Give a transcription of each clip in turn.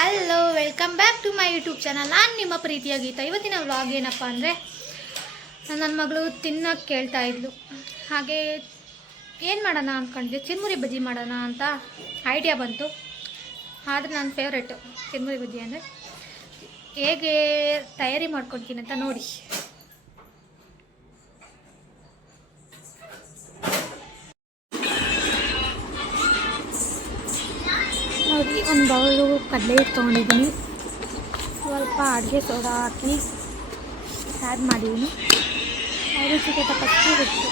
Hello, welcome back to my YouTube channel. ನಾನು ನಿಮ್ಮ ಪ್ರೀತಿಯ ಗೀತಾ. ಇವತ್ತಿನ ವ್ಲಾಗ್ ಏನಪ್ಪ ಅಂದರೆ, ನನ್ನ ಮಗಳು ತಿನ್ನೋಕ್ಕೆ ಕೇಳ್ತಾ ಇದ್ಲು. ಹಾಗೆ ಏನು ಮಾಡೋಣ ಅಂದ್ಕೊಂಡಿದ್ದೆ, ಚಿರುಮುರಿ ಬಜ್ಜಿ ಮಾಡೋಣ ಅಂತ ಐಡಿಯಾ ಬಂತು. ಆದರೆ ನನ್ನ ಫೇವ್ರೇಟು ಚಿರುಮುರಿ ಬಜ್ಜಿ ಅಂದರೆ ಹೇಗೆ ತಯಾರಿ ಮಾಡ್ಕೊಳ್ತೀನಿ ಅಂತ ನೋಡಿ. ನೋಡಿ, ಒಂದು ಬೌಲು ಕಡಲೆ ಹಿಟ್ಟು ತೊಗೊಂಡಿದ್ದೀನಿ. ಸ್ವಲ್ಪ ಅಡುಗೆ ಸೋಡಾ ಹಾಕಿ ಆ್ಯಡ್ ಮಾಡಿದ್ದೀನಿ. ರುಚಿಗೆ ತಕ್ಕಷ್ಟು ಉಪ್ಪು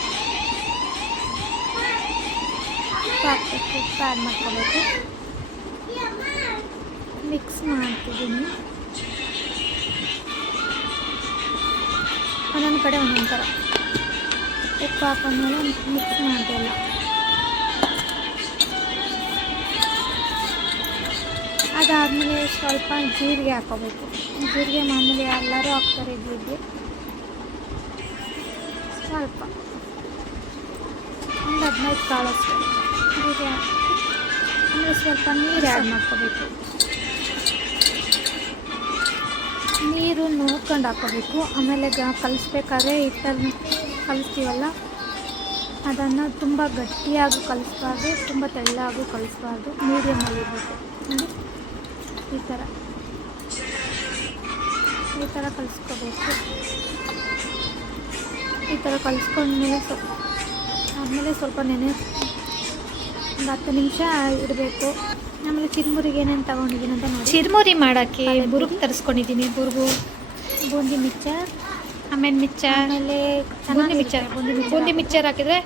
ಹಾಕಬೇಕು. ಉಪ್ಪು ಆ್ಯಡ್ ಮಾಡ್ಕೋಬೇಕು. ಮಿಕ್ಸ್ ಮಾಡ್ತಿದ್ದೀನಿ. ಒಂದೊಂದು ಕಡೆ ಒಂದೊಂದು ಥರ ಉಪ್ಪು ಹಾಕೊಂಡ್ಮೇಲೆ ಮಿಕ್ಸ್ ಮಾಡ್ತಿಲ್ಲ. ಅದಾದಮೇಲೆ ಸ್ವಲ್ಪ ಜೀರಿಗೆ ಹಾಕ್ಕೋಬೇಕು. ಜೀರಿಗೆ ಮಾಮೂಲಿ ಎಲ್ಲರೂ ಹಾಕ್ತಾರೆ. ಜೀರಿಗೆ ಸ್ವಲ್ಪ ಒಂದು 15 ಕಾಳಷ್ಟು ಜೀರಿಗೆ ಹಾಕಿ ಆಮೇಲೆ ಸ್ವಲ್ಪ ನೀರು ಆ್ಯಡ್ ಮಾಡ್ಕೋಬೇಕು. ನೀರು ನೋಡ್ಕೊಂಡು ಹಾಕ್ಕೋಬೇಕು. ಆಮೇಲೆ ಕಲಿಸ್ಬೇಕಾದ್ರೆ ಹಿಟ್ಟನ್ನು ಕಲಿಸ್ತೀವಲ್ಲ, ಅದನ್ನು ತುಂಬ ಗಟ್ಟಿಯಾಗಿ ಕಲಿಸ್ಬಾರ್ದು, ತುಂಬ ತೆಳ್ಳಾಗೂ ಕಲಿಸ್ಬಾರ್ದು, ಮೀಡಿಯಮಲ್ಲಿ ಇರಬೇಕು. ನೋಡಿ, ಈ ಥರ ಕಲಿಸ್ಕೋಬೇಕು. ಈ ಥರ ಕಲಿಸ್ಕೊಂಡ್ಮೇಲೆ ಆಮೇಲೆ ಸ್ವಲ್ಪ ಒಂದು 10 ನಿಮಿಷ ಇಡಬೇಕು. ಆಮೇಲೆ ಚಿರುಮುರಿಗೆ ಏನೇನು ತೊಗೊಂಡಿದ್ದೀನಿ ಅಂತ ನೋಡಿ. ಚಿರುಮುರಿ ಮಾಡೋಕ್ಕೆ ಬುರುಗು ತರಿಸ್ಕೊಂಡಿದ್ದೀನಿ. ಬುರುಗು, ಬೂಂದಿ ಮಿಕ್ಚರ್, ಆಮೇಲೆ ಬೂಂದಿ ಮಿಕ್ಚರ್ ಹಾಕಿದರೆ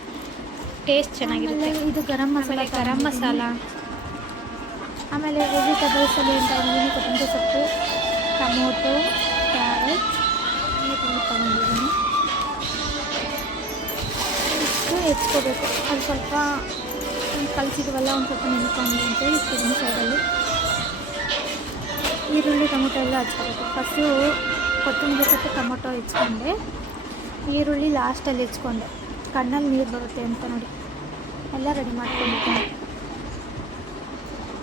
ಟೇಸ್ಟ್ ಚೆನ್ನಾಗಿರುತ್ತೆ. ಇದು ಗರಂ ಮಸಾಲ, ಆಮೇಲೆ ವೆಜಿಟೇಬಲ್ಸಲ್ಲಿ ಏನು ತೊಗೊಂಡಿದ್ದೀನಿ, ಕೊತ್ತಂಬರಿ ಸೊಪ್ಪು, ಟೊಮೊಟೊ, ಕ್ಯಾರೆಟ್ ತೊಗೊಂಡಿದ್ದೀನಿ. ಇಷ್ಟು ಹೆಚ್ಕೋಬೇಕು. ಅದು ಸ್ವಲ್ಪ ಕಲಿಸಿದ್ವಲ್ಲ, ಒಂದು ಸ್ವಲ್ಪ ನೆನ್ಕೊಂಡು ಅಂತೇಳಿ ಇಟ್ಟಿದ್ದೀನಿ ಸೈಡಲ್ಲಿ. ಈರುಳ್ಳಿ ಟೊಮೊಟೊ ಎಲ್ಲ ಹಚ್ಕೋಬೇಕು. ಫಸ್ಟು ಕೊತ್ತಂಬರಿ ಸೊಪ್ಪು ಟೊಮೊಟೊ ಹೆಚ್ಕೊಂಡೆ, ಈರುಳ್ಳಿ ಲಾಸ್ಟಲ್ಲಿ ಹೆಚ್ಕೊಂಡೆ. ಕಣ್ಣಲ್ಲಿ ನೀರು ಬರುತ್ತೆ ಅಂತ ನೋಡಿ ಎಲ್ಲ ರೆಡಿ ಮಾಡ್ಕೊಂಡಿದ್ದೀನಿ.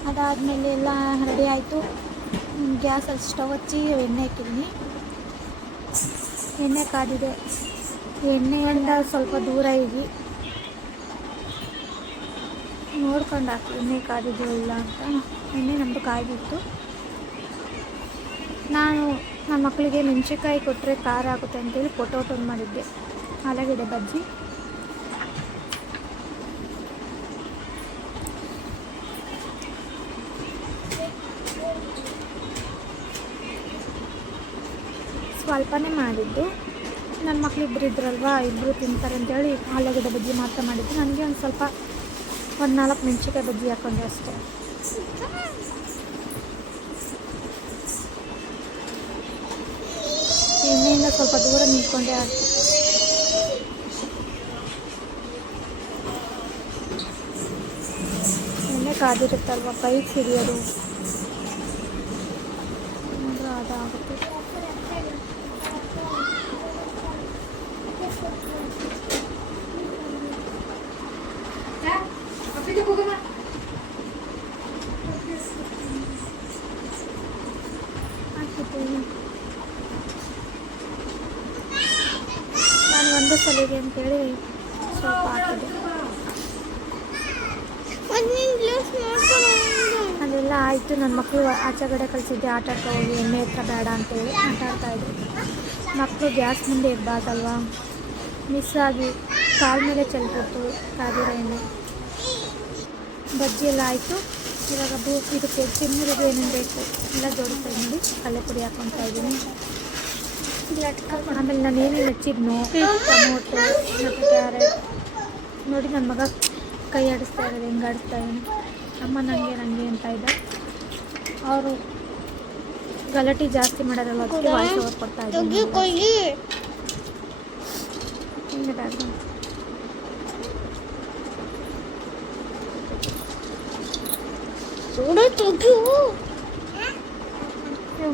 ಅದಾದಮೇಲೆ ಎಲ್ಲ ರೆಡಿ ಆಯಿತು. ಗ್ಯಾಸಲ್ಲಿ ಸ್ಟವ್ ಹಚ್ಚಿ ಎಣ್ಣೆ ಇಟ್ಟಿದ್ದೀನಿ. ಎಣ್ಣೆ ಕಾದಿದೆ. ಎಣ್ಣೆಯಿಂದ ಸ್ವಲ್ಪ ದೂರ ಇರಿ, ನೋಡ್ಕೊಂಡು ಹಾಕಿ ಎಣ್ಣೆ ಕಾದಿದೆಯೋ ಇಲ್ಲ ಅಂತ. ಎಣ್ಣೆ ನಮ್ಮದು ಕಾಯ್ದಿತ್ತು. ನಾನು ನನ್ನ ಮಕ್ಕಳಿಗೆ ಮೆಣಸಿನ್ಕಾಯಿ ಕೊಟ್ಟರೆ ಖಾರ ಆಗುತ್ತೆ ಅಂತೇಳಿ ಪೊಟೊಟೊ ಮಾಡಿದ್ದೆ, ಆಲೂಗಡ್ಡೆ ಬಜ್ಜಿ. ಸ್ವಲ್ಪನೇ ಮಾಡಿದ್ದು. ನನ್ನ ಮಕ್ಳು ಇಬ್ಬರು ಇದ್ರಲ್ವ, ಇಬ್ಬರು ತಿಂತಾರೆ ಅಂತೇಳಿ ಆಲೂಗಡ್ಡೆ ಬಜ್ಜಿ ಮಾತ್ರ ಮಾಡಿದ್ದು. ನನಗೆ ಒಂದು ಸ್ವಲ್ಪ 4 ಮೆಣಸಿನ್ಕಾಯಿ ಬಜ್ಜಿ ಹಾಕೊಂಡೆ ಅಷ್ಟೇ. ಎಣ್ಣೆಯಿಂದ ಸ್ವಲ್ಪ ದೂರ ನಿಂತ್ಕೊಂಡೆ. ಎಣ್ಣೆ ಕಾದಿರುತ್ತಲ್ವ, ಕೈ ಸಿಡಿಯೋದು ಅದಾಗುತ್ತೆ. ನಾನು ಒಂದೇ ಸಲಿಗೆ ಅಂತೇಳಿ ಸ್ವಲ್ಪ ಹಾಕಿದೆ. ಅದೆಲ್ಲ ಆಯಿತು. ನನ್ನ ಮಕ್ಕಳು ಆಚೆಗಡೆ ಕಳಿಸಿದ್ದೆ, ಆಟ ಆಡ್ತಾ ಹೋಗಿ, ಎಣ್ಣೆ ಹತ್ರ ಬೇಡ ಅಂತೇಳಿ ಆಟ ಆಡ್ತಾಯಿದ್ರು. ಮಕ್ಕಳು ಗ್ಯಾಸ್ ಮುಂದೆ ಇರಬಾರ್ದಲ್ವ, ಮಿಸ್ ಆಗಿ ಕಾಲ ಮೇಲೆ ಚೆಲ್ಬಿಡ್ತು ಕಾದಿರೋ ಎಣ್ಣೆ. ಬಜ್ಜಿ ಎಲ್ಲ ಆಯಿತು. ಇವಾಗ ಇದಕ್ಕೆ ಚಿರುಮುರಿಗೆ ಏನೇನು ಬೇಕು ಎಲ್ಲ ಜೋಡಿಸ್ತಾ ನೋಡಿ. ಕಡಲೆ ಪುಡಿ ಹಾಕ್ಕೊತಾ ಇದ್ದೀನಿ. ಆಮೇಲೆ ನಾನು ಏನೇನು ಹೆಚ್ಚಿದ್ನೋ, ಟೊಮೊಟೊ ಮತ್ತು ಕ್ಯಾರೆಟ್ ನೋಡಿ. ನನ್ನ ಮಗ ಕೈ ಆಡಿಸ್ತಾ ಇರೋದು, ಹೆಂಗೆ ಆಡಿಸ್ತಾ ಇದ್ದೀನಿ. ಅಮ್ಮ ನನಗೆ ಅಂತ ಇದ್ದ. ಅವರು ಗಲಾಟೆ ಜಾಸ್ತಿ ಮಾಡೋರಲ್ಲ, ಅದಕ್ಕೆ ವಾಯ್ಸ್ ಓವರ್ ಕೊಡ್ತಾ ಇದ್ದೀನಿ. ಹಿಂಗೆ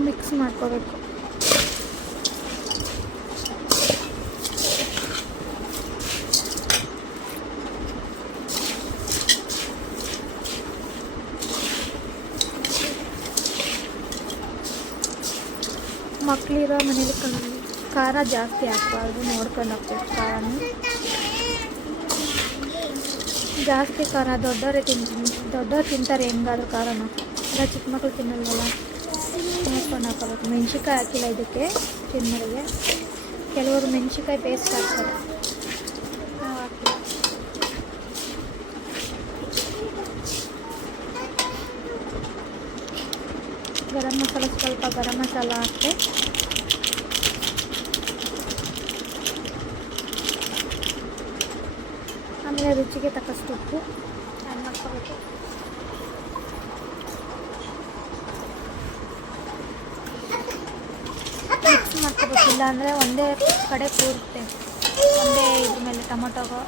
ಮಿಕ್ಸ್ ಮಾಡ್ಕೋಬೇಕು. ಮಕ್ಕಳಿರೋ ಮನೇಲಿ ಖಾರ ಜಾಸ್ತಿ ಹಾಕ್ಬಾರ್ದು, ನೋಡ್ಕೊಂಡು ಹಾಕ್ಬೇಕು ಖಾರನ. ಜಾಸ್ತಿ ಖಾರ ದೊಡ್ಡವ್ರು ತಿಂತಾರೆ ಹೆಂಗಾದ್ರೂ ಖಾರನ, ಇಲ್ಲ ಚಿಕ್ಕ ಮಕ್ಕಳು ತಿನ್ನಲ್ವಲ್ಲ, ನೋಡ್ಕೊಂಡು ಹಾಕೋಬೇಕು. ಮೆಣ್ಸಿನ್ಕಾಯಿ ಹಾಕಿಲ್ಲ ಇದಕ್ಕೆ ತಿನ್ನೋರಿಗೆ, ಕೆಲವರು ಮೆಣ್ಸಿನ್ಕಾಯಿ ಪೇಸ್ಟ್ ಹಾಕ್ತಾರೆ, ನಾವು ಹಾಕಿಲ್ಲ. ಗರಂ ಮಸಾಲ, ಸ್ವಲ್ಪ ಗರಂ ಮಸಾಲ ಹಾಕ್ತೆ. ಆಮೇಲೆ ರುಚಿಗೆ ತಕ್ಕಷ್ಟು ಉಪ್ಪು ಆ್ಯಡ್ ಮಾಡ್ಕೋಬೇಕು. ಮಿಕ್ಸ್ ಮಾಡ್ಕೋಬೇಕು, ಇಲ್ಲಾಂದರೆ ಒಂದೇ ಕಡೆ ಕೂರುತ್ತೆ, ಒಂದೇ ಇದ್ರ ಮೇಲೆ ಟೊಮೊಟೊಗೋ.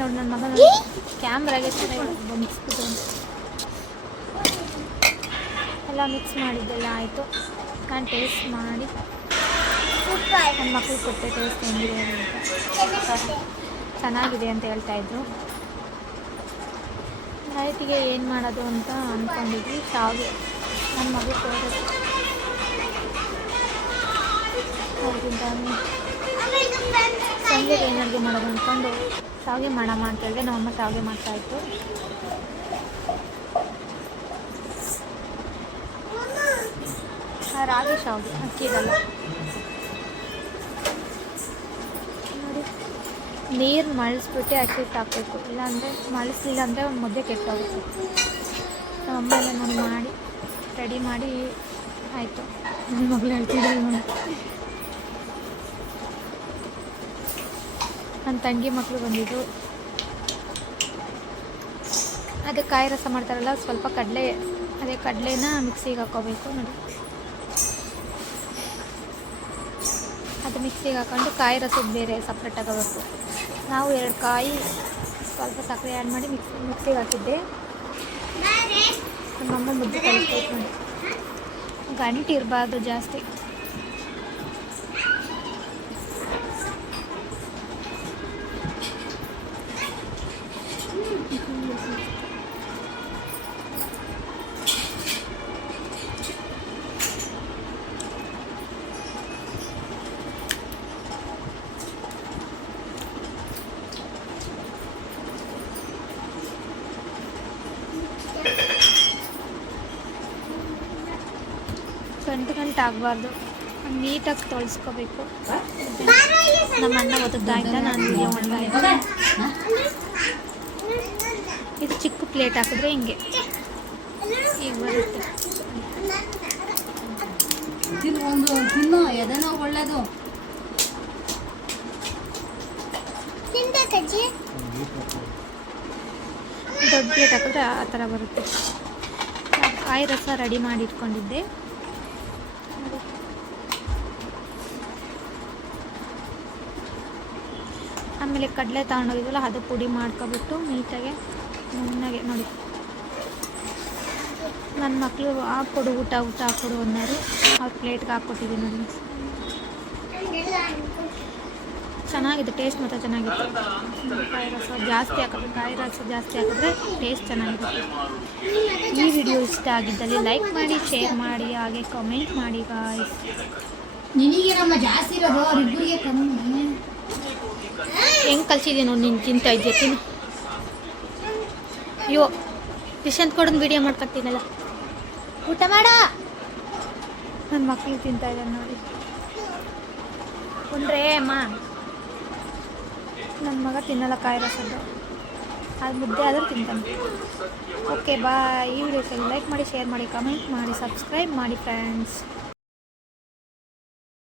ನೋಡಿ ನನ್ನ ಮಗ ಕ್ಯಾಮ್ರಾಗೆ ಬಂದಿಸ್ಬಿಟ್ಟು ಎಲ್ಲ ಮಿಕ್ಸ್ ಮಾಡಿದ್ದೆಲ್ಲ ಆಯಿತು. ನಾನು ಟೇಸ್ಟ್ ಮಾಡಿ ನನ್ನ ಮಕ್ಕಳಿಗೆ ಕೊಟ್ಟೆ, ಟೇಸ್ಟ್ ಹೆಂಗಿದೆ ಅಂತ. ಚೆನ್ನಾಗಿದೆ ಅಂತ ಹೇಳ್ತಾಯಿದ್ರು. ನೈಟಿಗೆ ಏನು ಮಾಡೋದು ಅಂತ ಅಂದ್ಕೊಂಡಿದ್ವಿ. ಶಾವಿಗೆ ನನ್ನ ಮಗು ಫೇವ್ರೆಟ್, ಸಂಜೆಗೆ ಏನು ಅಡುಗೆ ಮಾಡೋದು ಅಂದ್ಕೊಂಡು ಶಾವಿಗೆ ಮಾಡಮ್ಮ ಅಂತ ಹೇಳಿದೆ. ನಮ್ಮಮ್ಮ ಶಾವಿಗೆ ಮಾಡ್ತಾಯಿತ್ತು. ರಾಗಿ ಶಾವಿಗೆ, ಅಕ್ಕಿದಲ್ಲ. ನೋಡಿ, ನೀರು ಮಳಿಸ್ಬಿಟ್ಟು ಅಕ್ಕಿಟ್ಟು ಹಾಕಬೇಕು, ಇಲ್ಲಾಂದರೆ ಮಳಿಸ್ಲಿಲ್ಲ ಅಂದರೆ ಒಂದು ಮುದ್ದೆ ಕೆಟ್ಟೋಗುತ್ತೆ. ನಮ್ಮಮ್ಮ ಎಲ್ಲ ನೋಡಿ ಮಾಡಿ ರೆಡಿ ಮಾಡಿ ಆಯಿತು. ನನ್ನ ಮಗಳು ಹೇಳ್ತಿದ್ರು ನೋಡಿ, ನನ್ನ ತಂಗಿ ಮಕ್ಕಳು ಬಂದಿದ್ದು. ಅದೇ ಕಾಯಿ ರಸ ಮಾಡ್ತಾರಲ್ಲ, ಸ್ವಲ್ಪ ಕಡಲೆನ ಮಿಕ್ಸಿಗೆ ಹಾಕ್ಕೋಬೇಕು ನೋಡಿ. ಅದು ಮಿಕ್ಸಿಗೆ ಹಾಕ್ಕೊಂಡು ಕಾಯಿ ರಸದ ಬೇರೆ ಸಪ್ರೇಟ್ ಆಗೋಬೇಕು. ನಾವು 2 ಕಾಯಿ ಸ್ವಲ್ಪ ಸಕ್ಕರೆ ಆ್ಯಡ್ ಮಾಡಿ ಮಿಕ್ಸಿಗೆ ಹಾಕಿದ್ದೆ. ನಮ್ಮಮ್ಮ ಮುದ್ದೆ ಕಲಿಸ್ಬೇಕು ನೋಡಿ, ಗಂಟು ಇರಬಾರ್ದು ಜಾಸ್ತಿ. ಗಂಟು ಆಗಬಾರ್ದು, ನೀಟಾಗಿ ತೊಳ್ಸ್ಕೋಬೇಕು. ನಮ್ಮ ಅಣ್ಣ ಓದುತ್ತಾ ಇದ್ದ, ನಾನು ವಿಡಿಯೋ ಮಾಡ್ತಾ ಇದ್ದೆ. ಇದು ಚಿಕ್ಕ ಪ್ಲೇಟ್ ಹಾಕಿದ್ರೆ ಹಿಂಗೆ ಈಗ ಬರುತ್ತೆ. ಒಳ್ಳೆಯದು. ದೊಡ್ಡ ಪ್ಲೇಟ್ ಹಾಕಿದ್ರೆ ಆ ಥರ ಬರುತ್ತೆ. ಕಾಯಿ ರಸ ರೆಡಿ ಮಾಡಿ ಇಟ್ಕೊಂಡಿದ್ದೆ. ಆಮೇಲೆ ಕಡಲೆ ತಗೊಂಡೋಗಿದ್ವಲ್ಲ, ಅದು ಪುಡಿ ಮಾಡ್ಕೊಬಿಟ್ಟು ನೀಟಾಗೆ ನುಣ್ಣಗೆ ನೋಡಿ. ನನ್ನ ಮಕ್ಕಳು ಹಾಕ್ಕೊಡು, ಊಟ ಹಾಕ್ಕೊಡು ಅನ್ನೋರು, ಅವ್ರ ಪ್ಲೇಟ್ಗೆ ಹಾಕ್ಕೊಟ್ಟಿದ್ದೀನಿ ನೋಡಿ. ಚೆನ್ನಾಗಿದೆ, ಟೇಸ್ಟ್ ಮಾತ್ರ ಚೆನ್ನಾಗಿತ್ತು. ಕಾಯಿ ರಸ ಜಾಸ್ತಿ ಹಾಕೋದು, ಕಾಯಿ ರಸ ಜಾಸ್ತಿ ಹಾಕಿದ್ರೆ ಟೇಸ್ಟ್ ಚೆನ್ನಾಗಿರುತ್ತೆ. ಈ ವಿಡಿಯೋ ಇಷ್ಟ ಆಗಿದ್ದಲ್ಲಿ ಲೈಕ್ ಮಾಡಿ, ಶೇರ್ ಮಾಡಿ, ಹಾಗೆ ಕಮೆಂಟ್ ಮಾಡಿ ಗಾಯ್ಸ್. ನಿನಗೆ ನಮ್ಮ ಜಾಸ್ತಿ ಇರೋದು, ಅವ್ರಿಬ್ಬರಿಗೆ ಕಮ್ಮಿ. ಹೆಂಗೆ ಕಲಿಸಿದ್ದೀನಿ ನೋಡಿ, ನೀನು ತಿಂತಾ ಇದ್ದೀಯ, ತಿನ್ನು. ಅಯ್ಯೋ, ಕಿಶನ್ ಕೊಡೋದು ವಿಡಿಯೋ ಮಾಡ್ಕೊತೀನಲ್ಲ, ಊಟ ಮಾಡ. ನನ್ನ ಮಕ್ಕಳು ತಿಂತಾ ಇದ್ದಾರೆ ನೋಡಿ. ಉಂಡ್ರೆ ಅಮ್ಮ, ನನ್ನ ಮಗ ತಿನ್ನಲ್ಲ ಕಾಯಿ ರಸದ್ದು, ಅದು ಮುದ್ದೆ ಆದರೂ ತಿಂತಾನೆ. Okay bye. ಈ ವಿಡಿಯೋಕ್ಕೆ ಲೈಕ್ ಮಾಡಿ, ಶೇರ್ ಮಾಡಿ, ಕಮೆಂಟ್ ಮಾಡಿ, ಸಬ್ಸ್ಕ್ರೈಬ್ ಮಾಡಿ ಫ್ರೆಂಡ್ಸ್.